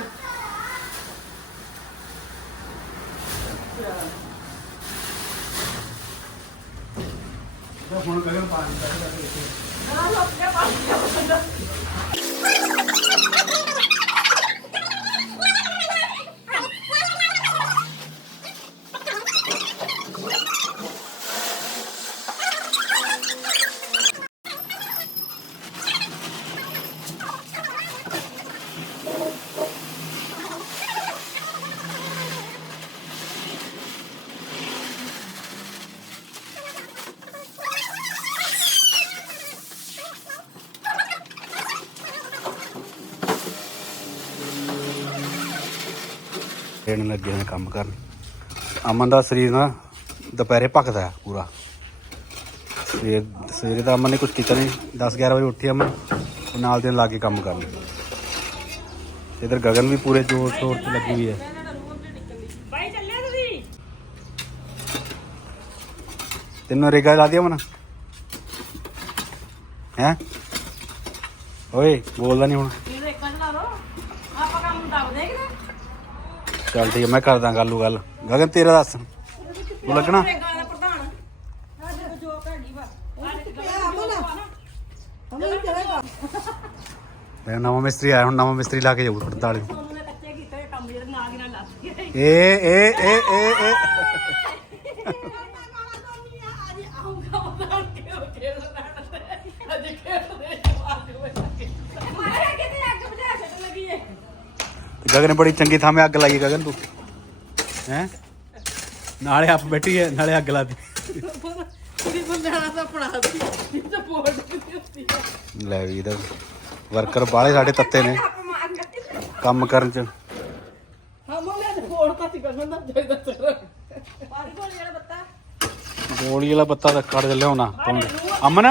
ਹੁਣ ਗਗਨ ਪਾਣੀ ਦਾ ਇੱਥੇ। ਨਾ ਲੋਕ ਕੇ ਪਾਣੀ ਦੇਣ ਲੱਗੇ ਨੇ ਕੰਮ ਕਰਨ। ਅਮਨ ਦਾ ਸਰੀਰ ਨਾ ਦੁਪਹਿਰੇ ਭਖਦਾ ਹੈ ਪੂਰਾ। ਸਵੇਰ ਸਵੇਰੇ ਤਾਂ ਅਮਨ ਨੇ ਕੁਝ ਕੀਤਾ ਨਹੀਂ। 10 11 ਵਜੇ ਉੱਠੀ ਅਮਨ, ਉਹ ਨਾਲ ਦੇ ਲਾ ਕੇ ਕੰਮ ਕਰਨ ਇਧਰ ਗਗਨ ਵੀ ਪੂਰੇ ਜ਼ੋਰ ਸ਼ੋਰ ਤੇ ਲੱਗੀ ਹੋਈ ਹੈ। ਬਾਈ ਚੱਲਿਆ ਤੁਸੀਂ ਤੈਨੂੰ ਰੇਗਾ ਲਾ ਦਿਆ ਮਨ ਹੈ? ਓਏ, ਬੋਲਦਾ ਨਹੀਂ ਹੁਣ। ਇਹ ਚਲਾ ਲਓ ਆਪਾਂ ਕੰਮ ਦੱਬ ਦੇ ਕਿ ਚੱਲ ਠੀਕ ਹੈ ਮੈਂ ਕਰਦਾ ਗੱਲੂ ਗੱਲ। ਗਗਨ ਤੇਰਾ ਦੱਸ। ਤੂੰ ਲੱਗਣਾ? ਰੇਗਾ ਦਾ ਪ੍ਰਧਾਨ। ਸਾਡੇ ਕੋ ਜੋ ਘੜੀ ਵਾ। ਮੈਂ ਨਵਾਂ ਮਿਸਤਰੀ ਆਇਆ ਹੁਣ ਨਵਾਂ ਮਿਸਤਰੀ ਲਾ ਕੇ ਜਾਊ ਪੜਤਾਲੀ। ਉਹਨੂੰ ਨੇ ਕੱਚੇ ਕੀਤੇ ਕੰਮ ਜਿਹੜੇ ਨਾਲ ਦੀ ਨਾਲ ਲੱਗ ਗਏ ਏ ਏ ਏ ਏ ਏ ਆਉਂਗਾ ਬਣਾ ਕੇ ਉਹ ਖੇਡਦਾ ਅੱਜ ਖੇਡਦੇ ਮਾਰੇ ਕਿਤੇ ਅੱਗ ਬੁਝਾ ਛੱਡ ਲੱਗੀ ਏ ਗਗਨ ਬੜੀ ਚੰਗੀ ਥਾਂ 'ਤੇ ਅੱਗ ਲਾਈ ਹੈ ਗਗਨ ਤੂੰ। ਹੈ? ਨਾਲੇ ਆਪ ਬੈਠੀ ਹੈ, ਨਾਲੇ ਅੱਗ ਲਾਦੀ ਕੁੜੀ ਕੋਲ ਜਾਣਾ ਤਾਂ ਇਹ ਤਾਂ ਪੋੜ ਕਿਤੇ ਲੈ ਵੀ ਇਹਦਾ ਵਰਕਰ ਬਾਹਲੇ ਸਾਡੇ ਤੱਤੇ ਨੇ। ਕੰਮ ਕਰਨ 'ਚ। ਗੋਲੀ ਵਾਲਾ ਪੱਤਾ ਤਾਂ ਕੱਢ ਲਿਆਉਣਾ ਅਮਨ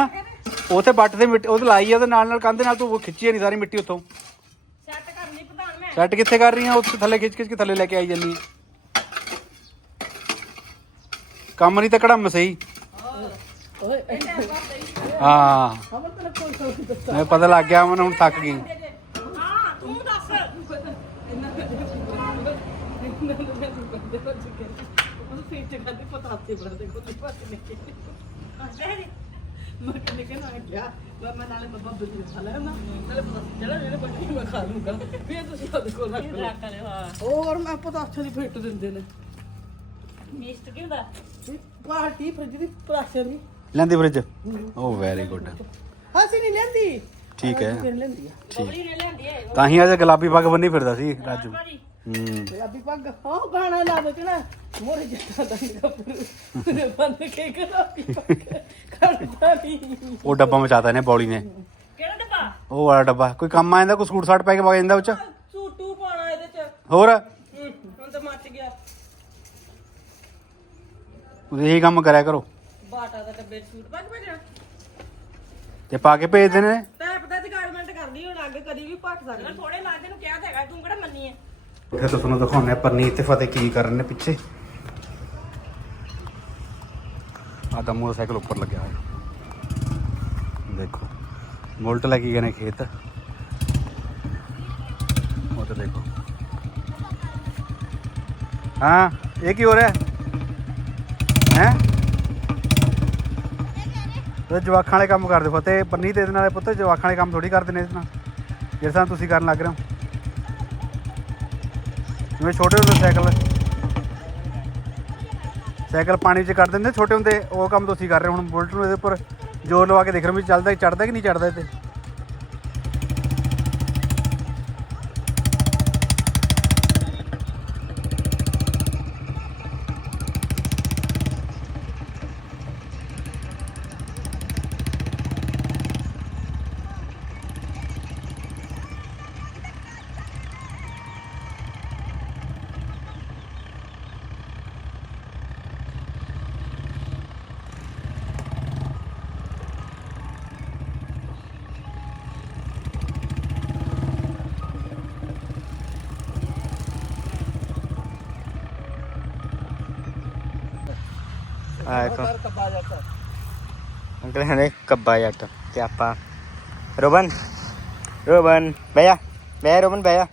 ਉਥੇ ਬੱਟ ਦੇ ਮਿੱਟੀ ਉਹਦੇ ਲਾਈ ਆ, ਉਹਦੇ ਨਾਲ ਨਾਲ ਕੰਧ ਨਾਲ ਤੂੰ ਖਿੱਚੀ ਨਹੀਂ ਸਾਰੀ ਮਿੱਟੀ ਉੱਥੋਂ ਸੈੱਟ ਕਰ ਲਈ ਪ੍ਰਧਾਨ ਮੈਂ ਸੈੱਟ ਕਿੱਥੇ ਕਰ ਰਹੀ ਆ ਉੱਥੇ ਥੱਲੇ ਖਿੱਚ ਖਿੱਚ ਕੇ ਥੱਲੇ ਲੈ ਕੇ ਆਈ ਜੰਨੀ ਕੰਮ ਨਹੀਂ ਤਾਂ ਕੜਮ ਸਹੀ ਓਏ ਹਾਂ ਹਮਰ ਤੇਰੇ ਕੋਲ ਕੋਈ ਦੱਸ ਮੈਨੂੰ ਪਤਾ ਲੱਗ ਗਿਆ ਮਨ ਹੁਣ ਥੱਕ ਗਈ ਹਾਂ ਤੂੰ ਦੱਸ ਉਹ ਫੇਰ ਤੇ ਕਹਿੰਦੇ ਪਤਾ ਤੇ ਬਰਦੇ ਕੋ ਤੇ ਪਤਾ ਨਹੀਂ ਮੈਂ ਕਹਿੰਦੇ ਕਿ ਨਾ ਗਿਆ ਮੈਂ ਮੈਂ ਨਾਲੇ ਬੱਬਾ ਬਿਲ ਖਾ ਲਿਆ ਨਾ ਨਾਲੇ ਪਤਾ ਚਲਾ ਜਿਹੜੇ ਬੱਚੇ ਮੈਂ ਖਾ ਲੂੰਗਾ। ਫੇਰ ਤੁਸੀਂ ਉਹਦੇ ਕੋਲ ਰੱਖ ਲਓ। ਰੱਖ ਲਿਓ ਹਾਂ। ਹੋਰ ਮੈਂ ਪਤਾ ਅੱਛਾ ਦੀ ਫਿੱਟ ਦਿੰਦੇ ਨੇ। ਮੀਸਟ ਕੀ ਹੁੰਦਾ ਪਾਰਟੀ ਫਰਿੱਜ ਦੀ ਪ੍ਰਾਸ਼ਰ ਦੀ। ਲੈਂਦੀ ਫ੍ਰਿਜ? ਓ ਵੈਰੀ ਗੁੱਡ ਅਸੀਂ ਨਹੀਂ ਲੈਂਦੀ। ਠੀਕ ਹੈ। ਫਿਰ ਲੈਂਦੀ ਆ? ਬਬਲੀ ਨੇ ਲਿਆਂਦੀ ਏ। ਤਾਂ ਹੀ ਅੱਜ ਗੁਲਾਬੀ ਪੱਗ ਬੰਨੀ ਫਿਰਦਾ ਸੀ ਰਾਜੂ। ਹੂੰ। ਪੰਜਾਬੀ ਪੱਗ ਹਾਂ ਗਾਣਾ ਲਾ ਦੇ ਨਾ ਮੋਰੇ ਜੱਟਾ ਦਾ ਕੱਪੜੇ ਬੰਦ ਕੇ ਗੁਲਾਬੀ ਪੱਗ ਖੜਦਾ ਨਹੀਂ। ਉਹ ਡੱਬਾ ਮਚਾਤਾ ਇਹਨੇ ਬੌਲੀ ਨੇ। ਕਿਹੜਾ ਡੱਬਾ? ਉਹ ਵਾਲਾ ਡੱਬਾ ਕੋਈ ਕੰਮ ਆ ਜਾਂਦਾ ਕੋਈ ਸੂਟ ਸਾਟ ਪੈ ਕੇ ਵਗ ਜਾਂਦਾ ਉਹ ਚ? ਸੂਟੂ ਪਾਣਾ ਇਹਦੇ ਚ। ਹੋਰ? ਹਮ, ਹੁਣ ਤਾਂ ਮੱਚ ਗਿਆ। ਤੁਸੀਂ ਇਹੀ ਕੰਮ ਕਰਿਆ ਕਰੋ। ਬਾਟਾ ਦਾ ਡੱਬੇ 'ਚ ਸੂਟ ਪਾ ਕੇ ਭੇਜਣਾ। ਤੇ ਪਾ ਕੇ ਭੇਜਦੇ ਨੇ। ਤੈਂ ਪਤਾ ਦੀ ਗਾਰਡਮੈਂਟ ਕਰਦੀ ਹੁਣ ਅੱਗੇ ਕਦੀ ਵੀ ਭੱਟ ਸਕਦੀ। ਥੋੜੇ ਲਾ ਦੇ ਨੂੰ ਕਿਹਾ ਤਾਂ ਹੈਗਾ ਤੂੰ ਕਿਹੜਾ ਮੰਨੀ ਏ ਫਿਰ ਤੁਹਾਨੂੰ ਦਿਖਾਉਣੇ ਪਰਨੀਤ ਤੇ ਫਤਿਹ ਕੀ ਕਰ ਰਹੇ ਨੇ ਪਿੱਛੇ। ਆ ਤਾਂ ਮੋਟਰਸਾਈਕਲ ਉੱਪਰ ਲੱਗਿਆ ਹੋਇਆ। ਦੇਖੋ, ਬੁਲਟ ਲੈ ਕੇ ਗਏ ਨੇ ਖੇਤ। ਦੇਖੋ। ਹਾਂ, ਇਹ ਕੀ ਹੋ ਰਿਹਾ? ਹੈ? ਇਹ ਜਵਾਖਾਂ ਵਾਲੇ ਕੰਮ ਕਰਦੇ ਫਤਿਹ। ਪਰਨੀਤ ਇਹਦੇ ਨਾਲ ਪੁੱਤ ਜਵਾਖਾਂ ਵਾਲੇ ਕੰਮ ਥੋੜੀ ਕਰਦੇ ਨੇ ਇਹਦੇ ਨਾਲ। ਜਿਸ ਤਰ੍ਹਾਂ ਤੁਸੀਂ ਕਰਨ ਲੱਗ ਰਹੇ ਹੋ। ਜਿਵੇਂ ਛੋਟੇ ਹੁੰਦੇ ਸਾਈਕਲ। ਸਾਈਕਲ ਪਾਣੀ 'ਚ ਕਰ ਦਿੰਦੇ, ਛੋਟੇ ਹੁੰਦੇ ਉਹ ਕੰਮ ਤੁਸੀਂ ਕਰ ਰਹੇ ਹੋ, ਹੁਣ ਬੁਲਟ ਨੂੰ ਇਹਦੇ ਉੱਪਰ ਜ਼ੋਰ ਲਵਾ ਕੇ ਦੇਖ ਰਹੇ ਹੋ ਵੀ ਚੱਲਦਾ ਚੜਦਾ ਕਿ ਨਹੀਂ ਚੜਦਾ ਇਹ ਤੇ ਆ ਦੇਖੋ ਅੰਕਲ ਹਣੇ ਕੱਬਾ ਜੱਟ ਤੇ ਆਪਾਂ ਰੋਬਨ ਰੋਬਨ ਭਈਆ ਬੈ ਰੋਬਨ ਭਈਆ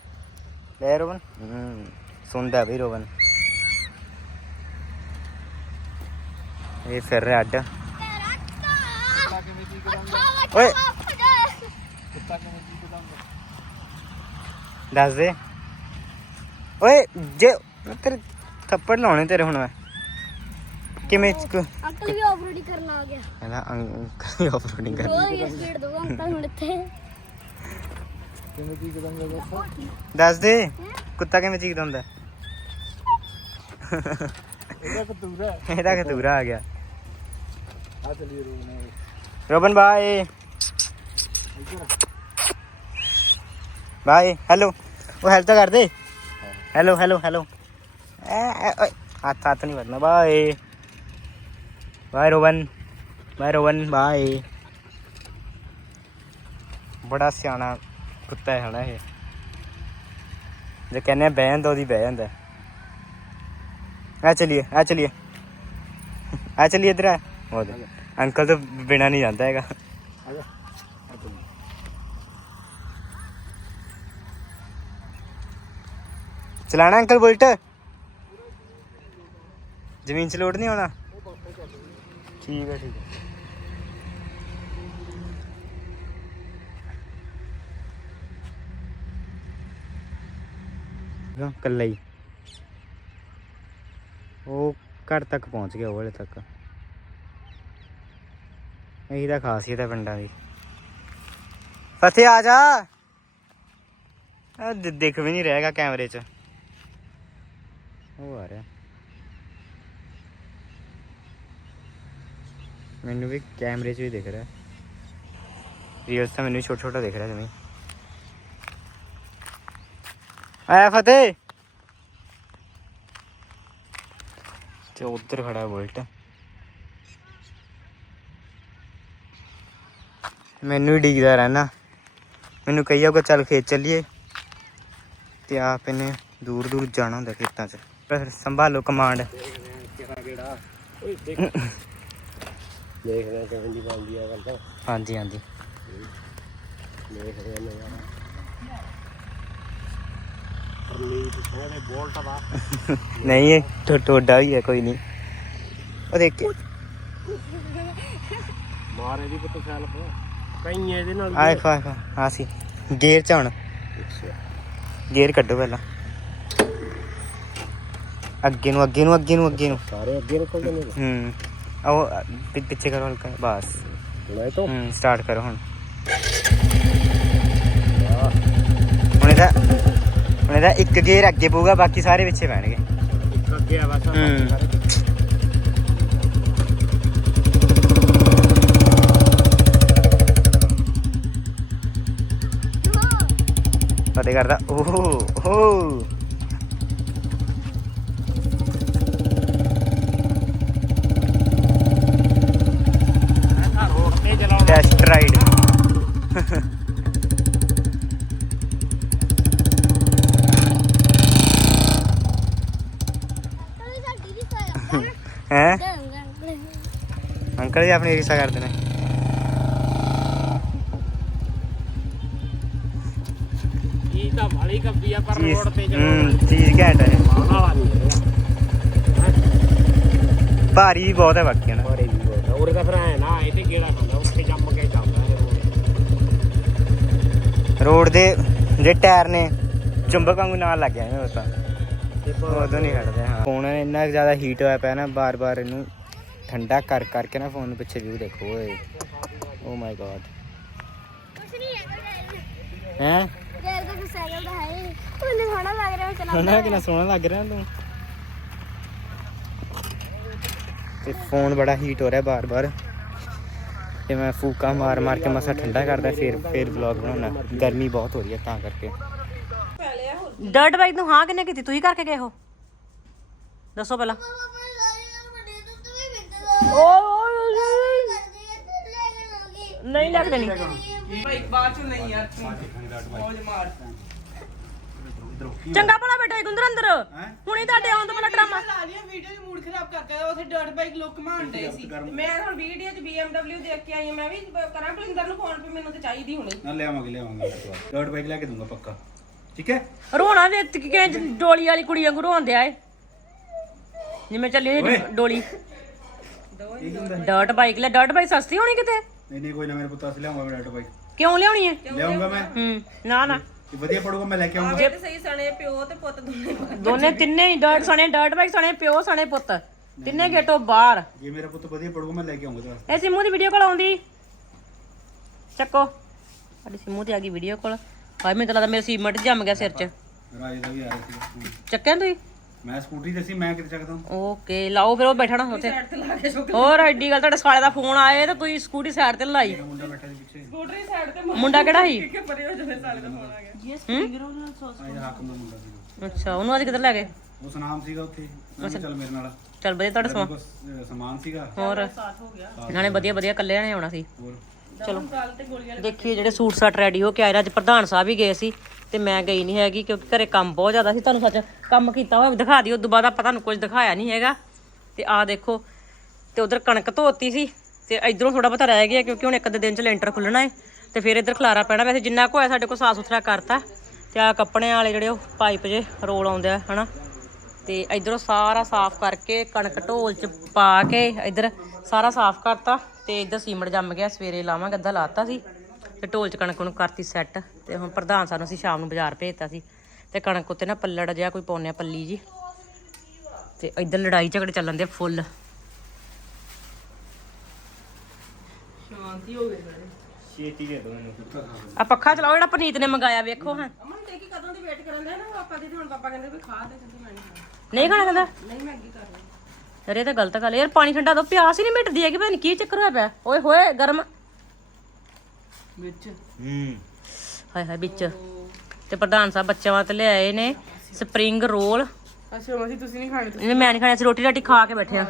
ਬੈ ਰੋਬਨ। ਹੂੰ ਸੁਣਦਾ ਵੀ ਰੋਬਨ। ਇਹ ਫਿਰ ਰਿਹਾ ਅੱਡ। ਓਏ। ਦੱਸ ਦੇ। ਓਏ ਜੇ ਤੇਰੇ ਥੱਪੜ ਲਾਉਣੇ ਤੇਰੇ ਹੁਣ ਮੈਂ। ਕਿਵੇਂ ਕ- ਅੰਕਲ ਵੀ ਆਫਰੋਡਿੰਗ ਕਰਨ ਆ ਗਿਆ। ਇਹਦਾ ਅੰਕਲ ਆਫਰੋਡਿੰਗ ਕਰ ਰੋਜ਼ ਹੀ। ਸਪੀਡ ਦਊਗਾ ਅੰਕਲ ਹੁਣ ਇੱਥੇ। ਦੱਸ? ਦੇ। ਕੁੱਤਾ ਕਿਵੇਂ ਚੀਕਦਾ ਹੁੰਦਾ ਇਹਦਾ ਕਤੂਰਾ ਆ ਗਿਆ। ਆ ਚਲੀ ਰੋਣਾ ਰੋਬਨ ਬਾਏ। Bye hello. ਉਹ ਹੈਲੋ ਤਾਂ ਕਰ ਦੇ। Hello hello hello. ਹੱਥ ਹੱਥ ਨਹੀਂ ਵੜਨਾ bye. Bye Robin bye Robin bye ਬੜਾ ਸਿਆਣਾ ਕੁੱਤਾ ਹੈ ਹਨਾ ਇਹ। ਜੇ ਕਹਿੰਦੇ ਬਹਿ ਜਾਂਦਾ ਉਹਦੀ ਬਹਿ ਜਾਂਦਾ ਆ ਚਲਿਏ ਆ ਚਲਿਏ। ਆ ਚਲਿਏ ਇਧਰ ਆ। ਉਹ ਦੇ ਅੰਕਲ ਤੋਂ ਬਿਨਾ ਨਹੀਂ ਜਾਂਦਾ ਹੈਗਾ। ਚਲਾਣਾ ਅੰਕਲ ਬੁਲਟ? ਜ਼ਮੀਨ 'ਚ ਲੋਡ ਨਹੀਂ ਹੋਣਾ? ਠੀਕ ਹੈ ਠੀਕ ਹੈ ਹਾਂ ਕੱਲਾ ਹੀ। ਉਹ ਘਰ ਤੱਕ ਪਹੁੰਚ ਗਿਆ, ਉਹ ਹਲੇ ਤੱਕ। ਇਹੀ ਤਾਂ ਖਾਸੀਅਤ ਹੈ ਪਿੰਡਾਂ ਦੀ। ਫਤਿਹ ਆ ਜਾ। ਆ ਦਿਖ ਵੀ ਨਹੀਂ ਰਹੇਗਾ ਕੈਮਰੇ 'ਚ। ਉਹ ਆ ਰਿਹਾ। ਮੈਨੂੰ ਵੀ ਕੈਮਰੇ 'ਚ ਵੀ ਦਿਖ ਰਿਹਾ। ਰੀਲਸ ਤਾਂ ਮੈਨੂੰ ਛੋਟਾ ਛੋਟਾ ਦਿਖ ਰਿਹਾ ਜਮੀ ਆਇਆ ਫਤਿਹ। ਤੇ ਉੱਧਰ ਖੜਾ ਬੁਲਟ। ਮੈਨੂੰ ਹੀ ਡਿੱਗਦਾ ਰਹਿਣਾ। ਮੈਨੂੰ ਕਹੀ ਜਾਊਗਾ, ਚੱਲ ਖੇਤ ਚੱਲੀਏ। ਤੇ ਆਪ ਇਹਨੇ ਦੂਰ ਦੂਰ ਜਾਣਾ ਹੁੰਦਾ ਖੇਤਾਂ 'ਚ। ਸੰਭਾਲੋ ਕਮਾਂਡ ਦੇਖਦੇ ਆ ਕਿਵੇਂ ਦੀ ਬਣਦੀ ਆ ਗੱਲ ਤਾਂ। ਹਾਂਜੀ ਹਾਂਜੀ। ਦੇਖਦੇ ਆ ਨਜ਼ਾਰਾ ਪਰਨੀਤ ਸਿੰਘ ਦੇ ਬੋਲਟ ਦਾ। ਨਹੀਂ ਇਹ ਟੋ- ਟੋਡਾ ਵੀ ਹੈ ਕੋਈ ਨਹੀਂ। ਉਹ ਦੇਖ ਕੇ। ਮਾਰੇ ਦੀ ਪੁੱਤ ਸੈਲਫ। ਕਈ ਇਹਦੇ ਨਾਲ ਆਏ ਖਾ ਖਾ। ਆ ਸੀ। ਗੇਅਰ ਚ ਹੁਣ। ਗੇਅਰ ਕੱਢੋ ਪਹਿਲਾਂ। ਅੱਗੇ ਨੂੰ ਅੱਗੇ ਨੂੰ ਅੱਗੇ ਨੂੰ ਅੱਗੇ ਨੂੰ। ਸਾਰੇ ਅੱਗੇ ਨਿਕਲਦੇ ਨੇ। ਹੂੰ। ਉਹ ਪਿ- ਪਿੱਛੇ ਕਰੋ ਹਲਕਾ? ਬਸ। ਹੁਣ ਇਹ ਤੋਂ ਹੂੰ ਸਟਾਰਟ ਕਰੋ ਹੁਣ। ਹੁਣ ਇਹਦਾ ਹੁਣ ਇਹਦਾ ਇੱਕ ਗੇਅਰ ਅੱਗੇ ਪਊਗਾ ਬਾਕੀ ਸਾਰੇ ਪਿੱਛੇ ਪੈਣਗੇ। ਇੱਕ ਅੱਗੇ ਆ ਬਸ। ਹੂੰ। ਫਤਿਹ ਕਰਦਾ। ਓਹ ਓਹ ਰੋਡ ਤੇ ਚਲਾਉਣਾ ਟੈਸਟ ਰਾਈਡ ਅੰਕਲ ਸਾਡੀ ਵੀ ਸਾਇਆ ਹੈ? ਅੰਕਲ ਜੀ ਆਪਣੀ ਰੀਸਾ ਕਰਦੇ ਨੇ। ਇਹ ਤਾਂ ਵਾਲੀ ਕਾ ਪੱਕੀ ਆ ਪਰ ਰੋਡ ਤੇ ਹੂੰ ਚੀਜ਼ ਘੈਂਟ ਹੈ। ਵਾਲਾ ਨਹੀਂ ਭਾਰੀ ਵੀ ਬਹੁਤ ਹੈ ਬਾਕੀ ਨਾ? ਬੜੇ ਵੀ ਹੋਦਾ ਉਰੇ ਤਾਂ ਫਿਰ ਐ ਨਾ ਇਹ ਤੇ ਕਿਹੜਾ ਖਾਂਦਾ ਉੱਥੇ ਜੰਮ ਕੇ ਚੱਲਦਾ ਇਹ ਰੋਡ। ਦੇ ਜਿਹੜੇ ਟਾਇਰ ਨੇ ਚੁੰਬਕ ਵਾਂਗੂ ਨਾਲ ਲੱਗ ਗਏ ਨੇ ਉਹ ਤਾਂ। ਉਦੋਂ ਨਹੀਂ ਹਟਦੇ ਹਾਂ। ਫੋਨ ਇੰਨਾ ਕੁ ਜ਼ਿਆਦਾ ਹੀਟ ਹੋਇਆ ਪਿਆ ਨਾ ਬਾਰ-ਬਾਰ ਇਹਨੂੰ ਠੰਡਾ ਕਰ ਕਰਕੇ ਨਾ ਫੋਨ ਨੂੰ ਪਿੱਛੇ ਵਿਊ ਦੇਖੋ ਓਏ। ਓ ਮਾਈ ਗॉड ਹੈ? ਦਾ ਸਾਈਕਲ ਹੈ ਨਹੀਂ। ਉਹਨੇ ਸੋਹਣਾ ਲੱਗ ਰਿਹਾ ਚਲਾ ਹਣਾ ਕਿੰਨਾ ਸੋਹਣਾ ਲੱਗ ਰਿਹਾ ਤੂੰ। ਤੇ ਫੋਨ ਬੜਾ ਹੀਟ ਹੋ ਰਿਹਾ ਬਾਰ-ਬਾਰ। ਤੇ ਮੈਂ ਫੂਕਾ ਮਾਰ ਮਾਰ ਕੇ ਮਸਾ ਠੰਡਾ ਕਰਦਾ ਫਿਰ ਫਿਰ ਵਲੌਗ ਬਣਾਉਣਾ। ਗਰਮੀ ਬਹੁਤ ਹੋ ਰਹੀ ਹੈ ਤਾਂ ਕਰਕੇ। ਡਰਟ ਬਾਈਕ ਨੂੰ ਹਾਂ ਕਿੰਨੇ ਕੀਤੀ? ਤੁਸੀਂ ਕਰਕੇ ਗਏ ਹੋ? ਦੱਸੋ ਪਹਿਲਾਂ। ਨਹੀਂ ਲੱਗ ਦੇਣੀ। ਚੰਗਾ ਭਲਾ ਬੈਠਾ ਗੁੰਦਰ ਅੰਦਰ ਹੁਣੇ ਤੁਹਾਡੇ ਆਉਣ ਤੋਂ ਪਹਿਲਾਂ ਡਰਾਮਾ। ਲਾ ਲਿਆ ਵੀਡੀਓ ਦੀ ਮੂਡ ਖਰਾਬ ਕਰਕੇ ਉੱਥੇ ਡਰਟ ਬਾਈਕ ਲੋਕ ਘਮਾਉਂਦੇ ਸੀ। ਮੈਂ ਹੁਣ ਵੀਡੀਓ 'ਚ BMW ਦੇਖ ਕੇ ਆਈ ਮੈਂ ਵੀ ਕਰਾਂ ਬਲਿੰਦਰ ਨੂੰ ਫੋਨ ਪੇ ਮੈਨੂੰ ਤੇ ਚਾਹੀਦੀ ਹੁਣੇ। ਨਾ ਲਿਆਵਾਂਗੇ ਲਿਆਵਾਂਗੇ। ਡਰਟ ਬਾਈਕ ਲੈ ਕੇ ਦੂੰਗਾ ਪੱਕਾ। ਠੀਕ ਹੈ? ਰੋਣਾ ਦੇ ਕਿ ਡੋਲੀ ਵਾਲੀ ਕੁੜੀ ਵਾਂਗੂ ਰੋਣ ਦਿਆ ਏ ਜਿਵੇਂ ਚੱਲੀ ਹੋਈ ਡੋਲੀ। ਡਰਟ ਬਾਈਕ ਲੈ ਡਰਟ ਬਾਈਕ ਸਸਤੀ ਹੋਣੀ ਕਿਤੇ? ਨਹੀਂ ਨਹੀਂ ਕੋਈ ਨਾ ਮੇਰੇ ਪੁੱਤ ਵਾਸਤੇ ਲਿਆਉਂਗਾ ਮੈਂ ਡਰਟ ਬਾਈਕ। ਕਿਉਂ ਲਿਆਉਣੀ ਏ ਲਿਆਉਂਗਾ ਮੈਂ। ਹੂੰ ਨਾ ਨਾ। ਇਹ ਵਧੀਆ ਪੜੂਗਾ ਮੈਂ ਲੈ ਕੇ ਆਉਂਗਾ ਦੋਨੇ ਤਿੰਨੇ ਹੀ ਡਰਟ ਸਣੇ ਡਰਟ ਬਾਈਕ ਸਣੇ ਪਿਓ ਸਣੇ ਪੁੱਤ। ਤਿੰਨੇ ਗੇਟੋ ਬਾਹਰ। ਜੇ ਮੇਰਾ ਪੁੱਤ ਵਧੀਆ ਪੜੂਗਾ ਮੈਂ ਲੈ ਕੇ ਆਉਂਗਾ ਇਹ ਸਿੰਮੂ ਦੀ ਵੀਡੀਓ ਕਾਲ ਆਉਂਦੀ। ਚੱਕੋ। ਸਾਡੀ ਸਿੰਮੂ ਤੇ ਆ ਗਈ ਵੀਡੀਓ ਕਾਲ। ਹਾਏ ਮੈਨੂੰ ਤਾਂ ਲੱਗਦਾ ਮੇਰੇ ਸੀਮਟ ਜੰਮ ਗਿਆ ਸਿਰ 'ਚ। ਰਾਜੇ ਦਾ ਵੀ ਆ ਰਿਹਾ ਸੀਗਾ ਚੱਕਿਆ ਤੁਸੀਂ? ਮੈਂ ਸਕੂਟਰੀ ਤੇ ਸੀ ਮੈਂ ਕਿੱਥੇ ਚੱਕਦਾ ਹਾਂ। ਓਕੇ ਲਾਓ ਫਿਰ ਉਹ ਬੈਠਣਾ ਉੱਥੇ। ਹੋਰ ਐਡੀ ਗੱਲ ਤੁਹਾਡੇ ਸਾਲੇ ਦਾ ਫੋਨ ਆਏ ਤਾਂ ਤੁਸੀਂ ਸਕੂਟੀ ਸਾਈਡ ਤੇ ਲਾਈ। ਮੁੰਡਾ ਬੈਠਾ ਸੀ ਪਿੱਛੇ। ਮੁੰਡਾ ਕਿਹੜਾ ਸੀ? ਆਇਆ ਹਾਕਮ ਦਾ ਮੁੰਡਾ ਸੀ ਅੱਛਾ ਉਹਨੂੰ ਅੱਜ ਕਿੱਧਰ ਲੈ ਗਏ? ਉਹ ਸੁਨਾਮ ਸੀਗਾ ਉੱਥੇ। ਮੈਂ ਕਿਹਾ ਚੱਲ ਮੇਰੇ ਨਾਲ। ਚੱਲ ਵਧੀਆ ਤੁਹਾਡਾ ਸਮਾਂ ਬਸ ਅਹ, ਸਮਾਨ ਸੀਗਾ। ਹੋਰ? ਨਾਲੇ ਵਧੀਆ ਵਧੀਆ ਇਕੱਲੇ ਨੇ ਆਉਣਾ ਸੀ। ਹੋਰ? ਚਲੋ। ਦੇਖੀਏ ਜਿਹੜੇ ਸੂਟ ਸਾਟ ਰੈਡੀ ਹੋ ਕੇ ਆਏ ਨੇ। ਅੱਜ ਪ੍ਰਧਾਨ ਸਾਹਿਬ ਹੀ ਗਏ ਸੀ ਤੇ ਮੈਂ ਗਈ ਨਹੀਂ ਹੈਗੀ ਕਿਉਂਕਿ ਘਰੇ ਕੰਮ ਬਹੁਤ ਜ਼ਿਆਦਾ ਸੀ। ਤੁਹਾਨੂੰ ਸੱਚ ਕੰਮ ਕੀਤਾ ਹੋਇਆ ਵੀ ਦਿਖਾ ਦਿਓ। ਉਦੋਂ ਬਾਅਦ ਆਪਾਂ ਤੁਹਾਨੂੰ ਕੁਝ ਦਿਖਾਇਆ ਨਹੀਂ ਹੈਗਾ। ਤੇ ਆਹ ਦੇਖੋ ਤੇ ਉਧਰ ਕਣਕ ਧੋਤੀ ਸੀ ਤੇ ਇਧਰੋਂ ਥੋੜਾ ਬਹੁਤਾ ਰਹਿ ਗਿਆ ਕਿਉਂਕਿ ਹੁਣ ਇੱਕ ਦਿਨ ਚ ਲੈਂਟਰ ਖੁੱਲਣਾ ਹੈ ਤੇ ਫਿਰ ਇੱਧਰ ਖਲਾਰਾ ਪੈਣਾ। ਵੈਸੇ ਜਿੰਨਾ ਕੁ ਹੋਇਆ ਸਾਡੇ ਕੋਲ ਸਾਫ਼ ਸੁਥਰਾ ਕਰਤਾ। ਤੇ ਆ ਕੱਪੜਿਆਂ ਵਾਲੇ ਜਿਹੜੇ ਉਹ ਪਾਈਪ ਜੇ ਰੋਲ ਆਉਂਦੇ ਆ ਹਨਾ? ਤੇ ਇਧਰੋਂ ਸਾਰਾ ਸਾਫ਼ ਕਰਕੇ ਕਣਕ ਢੋਲ ਚ ਪਾ ਕੇ ਇਧਰ ਸਾਰਾ ਸਾਫ਼ ਕਰਤਾ ਤੇ ਇਧਰ ਸੀਮਟ ਜੰਮ ਗਿਆ ਸਵੇਰੇ ਲਾਵਾਂਗੇ ਅੱਧਾ ਲਾਤਾ ਸੀ ਤੇ ਢੋਲ ਚ ਕਣਕ ਨੂੰ ਕਰਤੀ ਸੈੱਟ ਤੇ ਹੁਣ ਪ੍ਰਧਾਨ ਸਾਨੂੰ ਅਸੀਂ ਸ਼ਾਮ ਨੂੰ ਬਾਜ਼ਾਰ ਭੇਜਤਾ ਸੀ ਤੇ ਕਣਕ ਉੱਤੇ ਨਾ ਪੱਲੜ ਜਿਹਾ ਕੋਈ ਪਾਉਂਦੇ ਆ ਪੱਲੀ ਜੀ ਤੇ ਇਧਰ ਲੜਾਈ ਝਗੜੇ ਚੱਲਣ ਦੇ ਫੁੱਲ। ਛੇਤੀ ਦੇ ਦੋ ਮੈਨੂੰ। ਆ ਪੱਖਾ ਚਲਾਓ ਜਿਹੜਾ ਪਨੀਤ ਨੇ ਮੰਗਾਇਆ ਵੇਖੋ ਹਾਂ। ਅਮਨ ਤੇ ਕੀ ਕਦੋਂ ਦੀ ਵੇਟ ਕਰਨ ਦੇ ਨਾ ਪਾਪਾ ਦੀ ਤੇ ਹੁਣ ਪਾਪਾ ਕਹਿੰਦੇ ਵੀ ਖਾ ਦੇ ਤੇ ਮੈਂ ਨਹੀਂ ਖਾਣਾ। ਨਹੀਂ ਖਾਣਾ ਕਹਿੰਦਾ ਨਹੀਂ ਮੈਂ ਅੱਗੇ ਕਰ ਰਹੀ। ਅਰੇ ਇਹ ਤਾਂ ਗਲਤ ਗੱਲ ਹੈ। ਯਾਰ ਪਾਣੀ ਠੰਡਾ ਦੋ ਪਿਆਸ ਹੀ ਨਹੀਂ ਮਿਟਦੀ ਹੈਗੀ ਪਤਾ ਨੀ ਕੀ ਚੱਕਰ ਹੋਇਆ ਪਿਆ। ਓਏ ਹੋਏ ਗਰਮ। ਵਿੱਚ। ਹੂੰ। ਹਾਏ ਹਾਏ ਵਿੱਚ। ਤੇ ਪ੍ਰਧਾਨ ਸਾਹਿਬ ਬੱਚਿਆਂ ਵਾਸਤੇ ਲਿਆਏ ਨੇ ਸਪਰਿੰਗ ਰੋਲ। ਅੱਛਾ ਮਸੀ ਤੁਸੀਂ ਨਹੀਂ ਖਾਣੇ ਮੈਂ ਨਹੀਂ ਖਾਣਾ ਸੀ ਰੋਟੀ ਰਾਟੀ ਖਾ ਕੇ ਬੈਠੇ ਆ।